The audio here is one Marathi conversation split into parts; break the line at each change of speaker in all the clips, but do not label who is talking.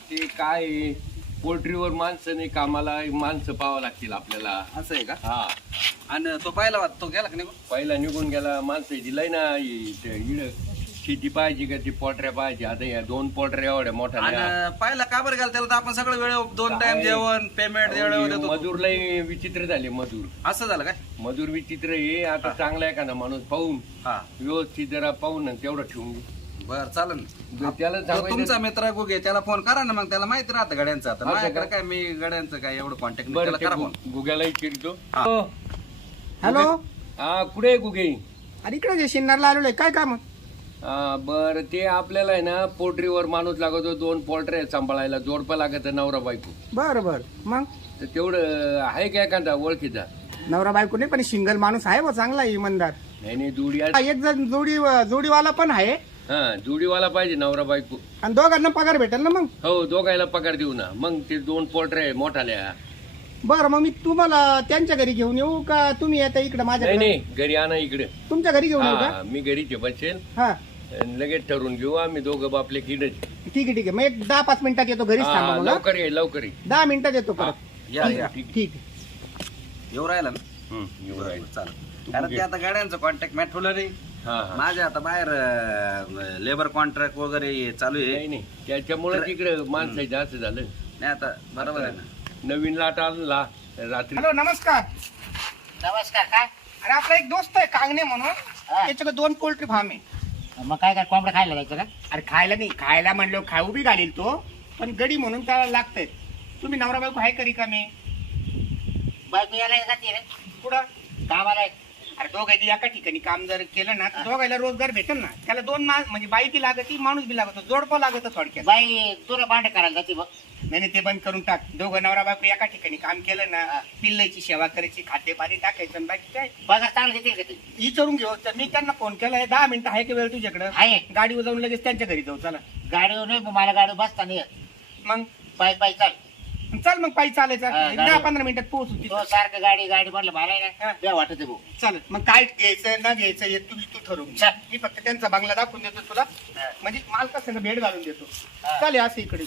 ते काय पोल्ट्रीवर माणसं नाही कामाला, माणसं पाहावं लागतील आपल्याला.
असं आहे का?
हा.
आणि तो पहिला तो गेला का नाही?
पहिला निघून गेला. माणसं दिलाय ना इड शेती पाहिजे का ती पोल्ट्र्या पाहिजे. आता या 2 पोल्ट्र्या एवढ्या मोठ्या
आणि पहिला का बरं गेला त्याला? तर आपण सगळं वेळ 2 टाइम जेवण पेमेंट वेळेवर देतो.
मजूर लय विचित्र झाले. मजूर
असं झालं काय?
मजूर विचित्र हे. आता चांगला एखादा माणूस पाहून
हा
व्यवस्थित जरा पाहून तेवढं ठेवून घे.
बर चालेल.
त्याला
तो
सांगायचं-
तुमचा मित्र गुगे त्याला फोन करा ना, मग त्याला माहिती राहतं गाड्यांचं. आता
असं
माझ्याकडे
का?
काय मी गाड्यांचं काय एवढं कॉन्टॅक्ट
बरं
त्याला
ते
करा फोन.
गुग्यालाही चिरतो.
हा.
हॅलो.
हा कुठे आहे गुगे?
अरे इकडे शिन्नरला आलेलो आहे. काय काम?
बर ते आपल्याला आहे ना पोल्ट्रीवर माणूस लागतो. 2 पोल्ट्री सांभाळायला जोडपं लागत नवरा बायको.
बरं बरं. मग
तर तेवढं आहे का एखादा ओळखीचा?
नवरा बायको नाही, पण सिंगल माणूस आहे, चांगला आहे, इमानदार.
नाही जोडी
हा, एक जण जोडीवाला पण आहे.
हा जोडीवाला पाहिजे नवरा बायको.
आणि दोघांना पगार भेटेल ना मग?
हो दोघायला पगार देऊ ना. मग ते 2 पोल्ट्री मोठाल्या.
बरं, मग मी तुम्हाला त्यांच्या घरी घेऊन येऊ का तुम्ही येता इकडे माझ्या?
नाही घरी आणा इकडे.
तुमच्या घरी घेऊन येऊ का?
हा मी घरीच बसेल.
हा
आणि लगेच ठरवून घेऊ आम्ही दोघं बापले किडच.
ठीक आहे ठीक आहे. मग एक 10-5 मिनिटात येतो. घरीच थांबा मग.
लवकर ये लवकर ये.
10 मिनिटात येतो परत.
या या
ठीक
ठीक आहे.
येऊ राहिला ना?
येऊ राहील.
चालेल. कारण ते आता गाड्यांचं कॉन्टॅक्ट मॅट ठेवलं नाही.
हा
माझ्या आता बाहेर लेबर कॉन्ट्रॅक्ट वगैरे चालू आहे.
नाही त्याच्यामुळे तिकडे माणसं जास्त झालं.
नाही आता बरोबर आहे ना.
नवीन लाट आणला रात्री.
हॅलो नमस्कार.
नमस्कार. काय
अरे आपला एक दोस्त आहे कांगणे म्हणून, त्याच्याकडे 2 पोल्ट्री फार्म आहे.
मग काय कोंबडं खायला जायचं का?
अरे खायला नाही, खायला म्हणलो खाऊ बी घालील तो, पण गडी म्हणून त्याला लागतंय. तुम्ही नवरा बायको आहे करी का? मी
बायको यायला जाते रे
पुढं
कामाला आहे.
अरे दोघांनी एका ठिकाणी काम जर केलं ना तर दोघायला रोजगार भेटेल ना. त्याला 2 म्हणजे बाई बी लागत, माणूस बी लागतो, जोडपं लागत थोडक्यात.
बाई तुला भांडे करायला जाते बघ.
नाही ते बंद करून टाक. दोघं नवरा बायको एका ठिकाणी काम केलं ना, पिल्लाची सेवा करायची, खाद्य पाणी टाकायचं, आणि बाकी काय
पगार चांगला देतील का ते?
विचारून घेऊ. तर मी त्यांना फोन केलाय. 10 मिनिटं आहे का वेळ तुझ्याकडे?
आहे.
गाडीवर जाऊन लगेच त्यांच्या घरी जाऊ. चला
गाडीवर नाही, मग मला गाडी बसता नाही येत.
मग
पाय पाय चाल.
चल मग पायी चालायचं.
हा, गाडी-
10-15 मिनिटात पोहोचू
तो
तिथं.
सारखं गाडी म्हटलं मला आहे ना त्या वाटत आहे भाऊ.
चालेल. मग काय घ्यायचं ना घ्यायचं हे तू ठरवून.
चल.
मी फक्त त्यांचा बंगला दाखवून देतो तुला,
हा.
म्हणजे मालका संग भेट घालून देतो.
हा.
चालेल असं इकडे.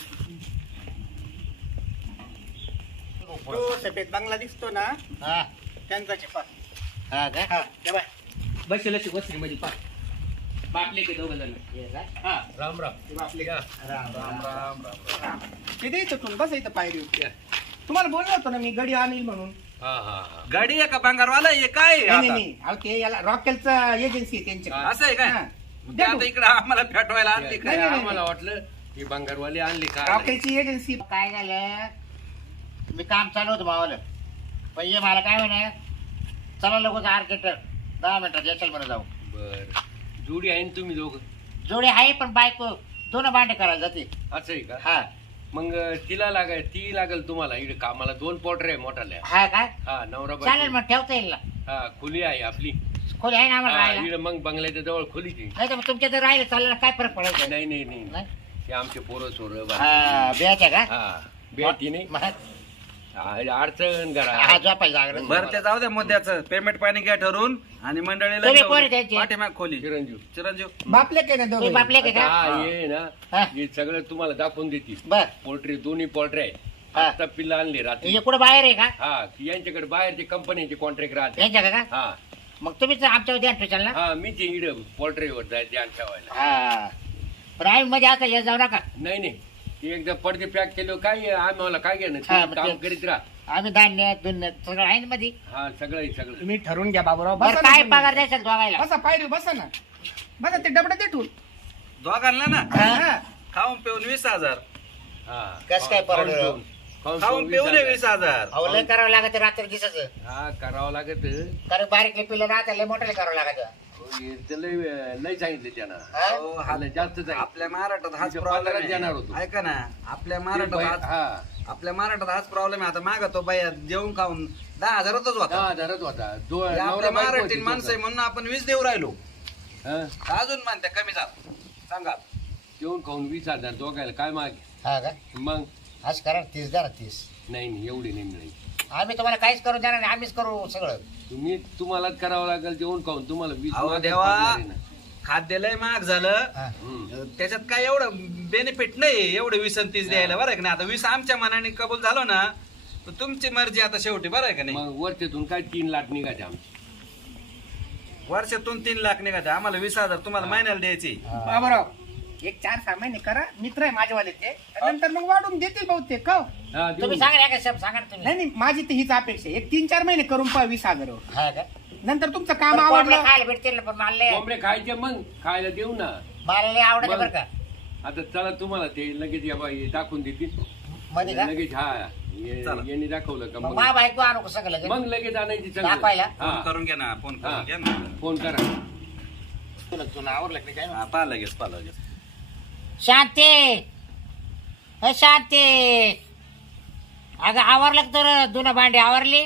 तो सफेद बंगला दिसतो ना,
हा
त्यांचा चिपा.
हा काय
हा ते बाय बसेल वस्त्री मध्ये पा बापले के दोघ जण.
हे काय?
हा
राम राम.
ते बापले का?
राम राम राम.
ते द्यायचं तुम्ही बस इथं पायरी. तुम्हाला बोललो होतो ना मी गडी आणील म्हणून.
हा
गाडी आहे का बंगारवाला? हे काय आहे
नाही
आता?
नाही अहो ते याला रॉकेलचं एजन्सी आहे त्यांच्याकडे.
असं आहे काय?
हा.
ते आता इकडे आम्हाला पेटवायला आणली
काय
काय?
आम्हाला वाटलं ही बंगारवाली आणली का?
रॉकेलची एजन्सी.
काय झालं, मी काम चालू होतं भावाला, पण ये मला काय म्हणे, चला लोक आर्केटर 10 मिनिटात येशाल म्हणा जाऊ.
बर जोडी आहे ना तुम्ही दोघं?
जोडी आहे पण बायको 2 भांडे करायला जाते.
असं आहे का?
हा
मग तिला ती लागेल तुम्हाला इकडे कामाला. 2 पोल्ट्री आहे मोठाल्या.
हा काय
हा नवरा
चालेल,
बायको.
मग ठेवता येईल ना.
हा खुली आहे आपली.
खोली आहे ना आम्हाला
हा
राहायला.
इकडे मग बंगल्याच्या जवळ खोलीची.
नाही तर मग तुमच्या जर राहिलं चाललं ना, काय फरक पडायचा?
नाही
नाही?
ते आमचे पोरं सोरं.
हा बियाच्या का?
हा बेटी नाही.
मग-
अडचण
हा
करा.
झोपायचं जागरण.
बरं ते जाऊ द्या मुद्द्याचं. पेमेंट पाणी घ्या ठरवून आणि मंडळीला
तुम्ही
घेऊन
पोरं द्यायचे.
पाठीमाग खोली.
चिरंजीव.
चिरंजीव
बापले के ना
तुम्ही
दोघं.
बापले का?
हा ये ना
हा.
हे सगळं तुम्हाला दाखवून देतील.
बर
पोल्ट्री 2 पोल्ट्री आहे.
हा.
आता पिल्ला आणली रात्री.
हे कुठं बाहेर आहे का?
हा यांच्याकडे बाहेरचे कंपनीचे कॉन्ट्रॅक्ट राहते.
यांच्या का?
हा
मग तुम्हीच आमच्यावर ध्यान ठेवचाल ना.
हा मी ते इकडे पोल्ट्रीवर ध्यान ठेवायला.
हा पण आम्ही मध्ये आता येत जाऊ नका.
नाही ते एकदा पडदे पॅक केलं काय आम्हाला काय
हा,
घेणं.
मग
काम
ते-
करीत राहा.
आम्ही धान्य धुन्य सगळं आहे ना मध्ये.
हा सगळं
तुम्ही ठरवून घ्या बाबूराव.
बरं
बसा ना
काय
तुम्ही.
पगार द्यायचा दोघायला?
बसा पायरी बसा ना. बसा ते डबडे दे ठेवून.
दोघांना ना
हा.
खाऊन पिऊन 20,000.
हा
कसं काय परवडेल?
खाऊन पिऊन 20,000.
अहो लय करावं लागत रात्री दिसायचं.
हा करावं लागत.
कारण बारीक पिल्लं राहतं लय मोठ्याला करावं लागत.
नाही सांगितलं त्यानं.
हा?
हो,
हा जास्त सांगितलं.
आपल्या महाराष्ट्रात हाच
तिच्या
प्रॉब्लेम
पगारात देणार होतो.
आहे. ऐका ना, आपल्या महाराष्ट्रात आपल्या महाराष्ट्रात हाच प्रॉब्लेम आहे. आता माग तो बाई जेवण खाऊन 10,000च होता.
10,000च होता.
हे आपल्या महाराष्ट्रीयन माणसं आहे म्हणून आपण 20 देऊ राहिलो.
हा
अजून म्हणते कमी झालं. सांगा
जेवण खाऊन 20,000 दोघायला काय मागे.
हा का?
मग
आज करा 30 द्या ना 30.
नाही एवढी नाही मिळेल.
आम्ही तुम्हाला काहीच करू देणार नाही, आम्हीच करू सगळं.
तुम्हालाच करावं लागेल जेवण खाऊन. तुम्हाला 20
अहो
मागे
देवा.
पडणार आहे ना.
खाद्य लय महाग झालं. त्याच्यात काय एवढं बेनिफिट नाही एवढं 20 आणि 30 द्यायला, बरं आहे का नाही. आता 20 आमच्या मनाने कबूल झालो ना तर तुमची मर्जी आता शेवटी, बरं आहे का नाही.
मग वरतीतून काय 3 लाख निघायचे आमचे.
वर्षातून 3 लाख निघायचे, आम्हाला 20,000 तुम्हाला महिन्याला द्यायची.
बाबराव एक 4-6 महिने करा, मित्र आहे माझेवाले ते, नंतर मग वाढून देतील बहुतेक का हो?
हा, देऊ.
तुम्ही सांगा ना साहेब, सांगा ना तुम्ही.
नाही नाही, माझी तर हीच अपेक्षा आहे. एक 3-4 महिने करून पहा 20,000
हा का?
नंतर तुमचं काम
पण कोंबड्या
आवडलं.
खायला भेटतील ना, पण मला लय-
कोंबडे खायचे मग खायला देऊ ना.
मला लय आवडत बरं का.
आता चला तुम्हाला ते लगेच या बाई दाखवून देतील
मध्ये का?
लगेच. हा
चला.
यांनी दाखवलं का
मग
मग
मा बायको आणू कसं गेलं?
मग लगेच आणायची सगळं.
दाखवायला?
फोन
हा.
करून घ्या ना, फोन
हा.
करून घ्या ना.
फोन करा.
तुला आवडलं की काय?
हा, पहा लगेच, पहा लगेच.
शांती, हे शांती, अगं आवरलं का तर जुनं भांडी आवरली?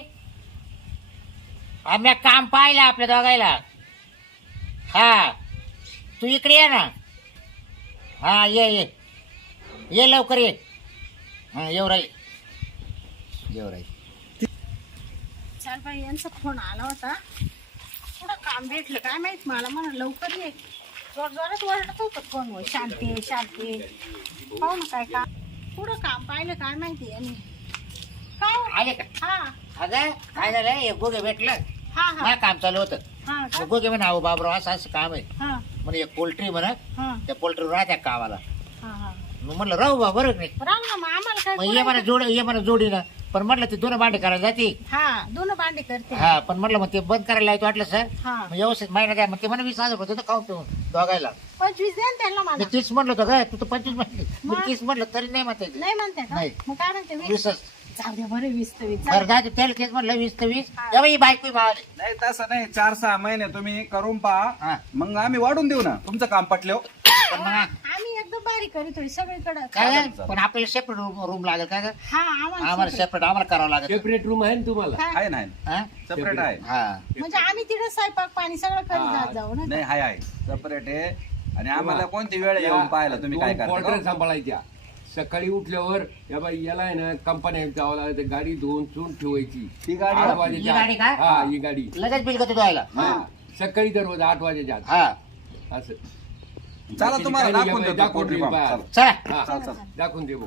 आम्ही काम पाहिलं आपल्या दोघायला. हा तू इकडे ये ना. हा ये लवकर ये. हा येऊ राही.
चाल बाई, यांचा फोन आला होता. कुठं काम भेटलं काय माहित मला, म्हणा लवकर ये. जोरात ओरडत होतं फोनवर, शांती पाहू ना काय काम, कुठं काम पाहिलं काय माहिती यांनी. काय हो?
आले का?
हा
अगं काय झालं, हे गोगे भेटलं.
हा
मला काम चालू होतं.
हा का?
गोगे म्हणा, अहो बाबराव असं काम आहे
हा
म्हणे, एक पोल्ट्री म्हणा,
हा
त्या पोल्ट्रीवर राहत्या कामाला.
हा
मग म्हटलं राहू बा, बरं नाही.
राम ना, मग आम्हाला काय
मग ये म्हणा जोडी ना. पण म्हटलं ते दोन भांडे करायला जाते.
हा दोन भांडे करते.
हा पण म्हटलं मग ते बंद करायला लायचं वाटलं सर.
हा
मग व्यवस्थित महिना द्या. मग ते म्हणा 20,000 रुपये होतं खाऊन पिऊन दोघायला.
25 द्या ना त्यांना
मी
मला.
30 म्हटलं होतं काय, तू तर 25 म्हटली. मी
मग?
30 म्हटलं तरी नाही म्हणते.
नाही म्हणते का?
नाही.
मग काय म्हणते 20?
20च.
जाऊ द्या बरं, 20 तर 20.
बरं जायचं त्याला तेच म्हटलं 20 तर 20.
हा.
तेव्हा ही बायको भावाली.
नाही तसं नाही, 4-6 महिने तुम्ही करून पहा,
हा.
मग आम्ही वाढून देऊ ना तुमचं काम पटलं.
पण मग
आम्ही एकदम बारीक करीत होय सगळीकडे.
काय
चालेल.
पण आपल्याला सेपरेट रूम लागेल काय गं?
हा
आम्हाला
आम्हाला
सेपरेट आम्हाला करावं लागेल.
सेपरेट रूम आहे ना तुम्हाला.
हा.
आहे ना,
हा?
सेपरेट आहे.
हा
म्हणजे आम्ही तिथे स्वयंपाक पाणी सगळं करीत
हा.
जात जाऊ ना.
नाही, आहे सेपरेट आहे. आणि आम्हाला कोणती वेळ येऊन पाहायला तुम्ही काय
पोल्ट्री
करता.
सांभाळायच्या. सकाळी उठल्यावर या बाई याला आहे ना कंपन्या जावं लागतं, गाडी धुवून चून ठेवायची.
ती गाडी
8
ही
वाजेच्या
गाडी का?
आत. हा ही गाडी.
लगेच बिल करतो धुवायला.
हा सकाळी दररोज 8 वाजेच्या आत.
हा
असं
चला तुम्हाला
काही
दाखवून
नाही,
देतो
दाखवून
पोल्ट्री
देऊ
फार्म.
बा.
चला.
चला
हा,
चल, चल.
दाखवून दे भाऊ.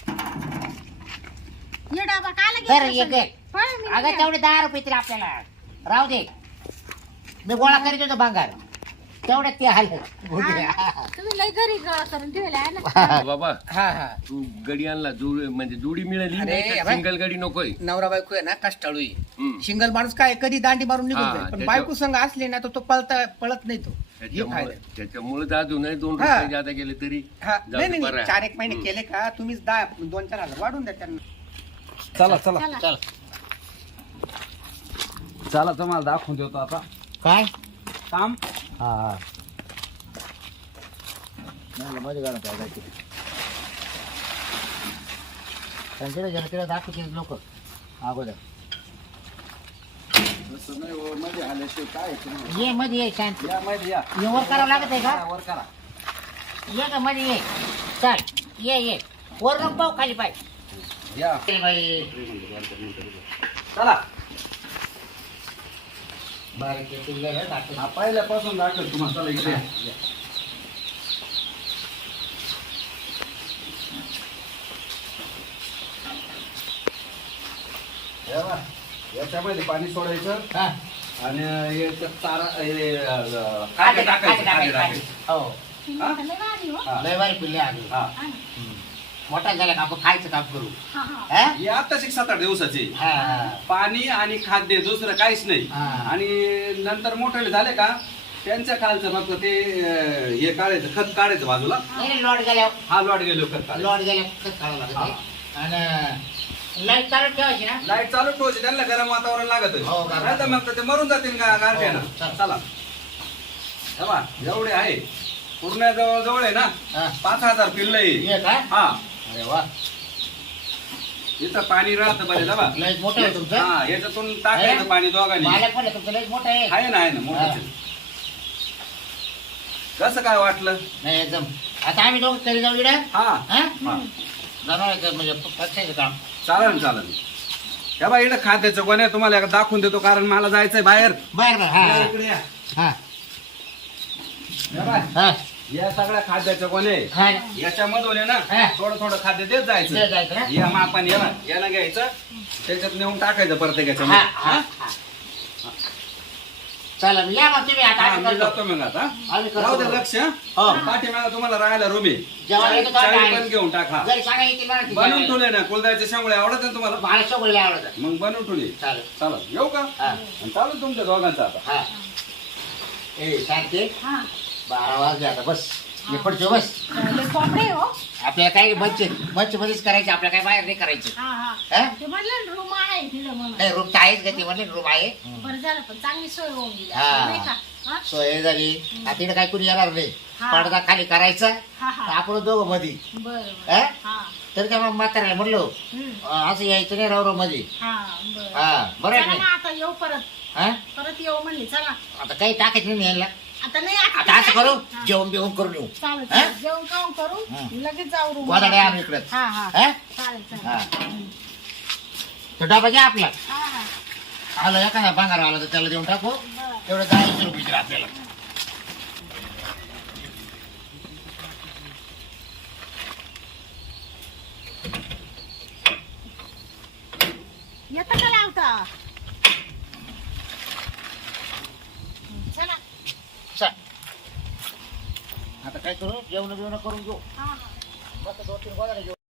ये डाबा काला
तर
घेतला
एक एक.
सगळं? पळ, मी
अगं
नाही
तेवढे 10 रुपये तरी आपल्याला राहू दे. मी गोळा करीत होतो भांगार, तेवढ्यात ते आलं.
हा. तुम्ही लय घरी गोळा करून ठेवला आहे ना.
बाबा
हा हा
तू गडी आणला म्हणजे जोडी मिळाली
अरे,
नाही तर
बाई.
सिंगल गाडी नकोय.
नवरा बायको आहे ना कष्टाळू आहे.
हम्म.
सिंगल माणूस काय कधी दांडी मारून निघून
हा,
जाईल. पण
त्याच्या-
बायको संघ असले ना तर तो पळत नाही तो. हे फायदा.
त्याच्यामुळे अजून 2
हा.
रुपये जादा गेले तरी
हा,
जाऊ
नाही
दे,
नाही
बरं आहे.
4-1 महिने केले का तुम्हीच 2-4 हजार वाढून द्या त्यांना.
चला चला
चला.
चल
चला तुम्हाला दाखवून देतो आता
काय
काम.
हा मध्ये गाणं पाहिजे त्यांच्या तिला दाखवते लोक अगोदर.
तसं नाही हो, मध्ये आल्याशिवाय काय आहे तुम्हाला?
ये मध्ये ये शांती.
या मध्ये या.
ये वर करावं लागत आहे
हा,
का?
वर करा.
ये का मध्ये ये. चल ये वर नको पाहू खाली पाय.
या
बाई
चला.
बारीक आहे, तुला हे दाखवते.
हा, पहिल्यापासून दाखल तुम्हाला. चला इकडे या. हे बघा, याच्यामध्ये पाणी सोडायचं
हा.
आणि याच्यात चारा
खाली
काटे टाकायचे,
टाकायचे,
काटे टाकायचे.
हो
तुम्ही तर लय भारी हो.
हा.
लय बारी पिल्ले आली.
हा.
हा ना.
मोठा झाला का आपण खायचं काम करू.
हा, हा.
हा?
ही आताच 7-8 दिवसाची.
हा.
पाणी आणि खाद्य दुसरं काहीच नाही.
हा.
आणि नंतर मोठे झाले का त्यांच्या खालचं फक्त ते हे काढायचं, खत काढायचं बाजूला.
नाही, लॉट गेल्यावर
हा लॉट गेलो खत काढायचं.
लॉट गेल्यावर खावं लागत. आणि लाईट चालू ठेवायची ना.
लाईट चालू ठेवायची, त्यांना गरम वातावरण लागत
हो, गरम.
नाही तर मग ते मरून जातील का गारठ्यानं.
हो, चला.
चला हे बघा, एवढे आहे पूर्ण जवळ आहे ना.
हा.
5,000 पिल्ल आहे.
ये का?
हा,
अरे वा,
इथं पाणी राहतं बरे दाबा.
लयच मोठं आहे तुमचं.
हा, याच्यातून टाकायचं
आहे?
पाणी दोघांनी.
मालक पण आहे तुमचं, लयच मोठं आहे.
आहे ना मोठं. कसं काय वाटलं?
नाही एकदम. आता आम्ही दोघं तरी जाऊ इकडे.
हा
हा?
हा.
जनावरांचं म्हणजे पक्षाचं काम.
चालेल. हे बा इकडे खात्याचं कोण आहे तुम्हाला एकदा दाखवून देतो, कारण मला जायचंय बाहेर.
बर बर. हा
इकडे या.
हा
या बाय,
हा
या सगळ्या खाद्याच्या कोणे
हा
याच्यामधून आहे
हा.
ना थोडं थोडं खाद्य देत
ते
जायचं.
जायचं ना?
या मापाने याला घ्यायचं त्याच्यात नेऊन टाकायचं प्रत्येकाच्या
हा
मध्ये.
हा हा. चला या मग तुम्ही आता
हा,
आम्ही
मी
करतो.
जातो मग आता.
आम्ही करतो.
राहू दे लक्ष.
हो.
पाठीमागा तुम्हाला राहायला रूम आहे.
जेवायला येतो का?
चावी पण घेऊन टाका.
घरी सांगा येतील मला ती
बनवून
जेवायला.
ठेवले ना कुलदाचे शेंगुळे आवडत ना तुम्हाला.
मला सगळं आवडत
मग बनवून ठेवले.
चालेल
चला येऊ का
हा
आणि चालू तुमच्या दोघांचं आता.
हा ए शांती
हा
12 वाजले आता बस हे पडतो बस
लय कोंबडे हो.
आपल्याला काही मंच मध्येच करायचे आपल्याला काही बाहेर नाही करायचं
हा
हा?
हा ते म्हणलं रूम आहे तिथं म्हणून.
नाही रूम तर आहेच का ती म्हणले रूम आहे
बरं झालं पण चांगली सोय होऊन गेली
हा.
नाही का हा?
सोय झाली आता तिकडे काही कुणी येणार नाही
हा.
पडदा खाली करायचा
हा हा
आपण दोघं मध्ये
बरं
हा?
बरं हा
तर त्या मग म्हाताऱ्याला म्हणलो असं यायचं नाही राव मध्ये
हा बरं
हा बरं आहे
चला
की
ना
नाही?
आता येऊ परत
हा
परत येऊ म्हणले चला
आता काही टाकायचं नाही यायला
आता नाही
आता असं करू
हा.
जेवण बिवून करून येऊ
चालेल
हा?
चालेल. जेवण खाऊन करू
हा.
लगेच जाऊ रूम
गोदाडे आम्ही इकडं
हा हा
हा
चालेल
हा
चालेल
तो डबा घ्या आपला
हा हा
आलं एखादा भांगार आला तर त्याला देऊन टाकू
बरं
तेवढं 10 रुपये दिले आपल्याला
येतं का लावता चला
चल. आता काय करू जेवण बिवणं करून घेऊ
हा हा
मस्त 2-3 गोदाडे घेऊ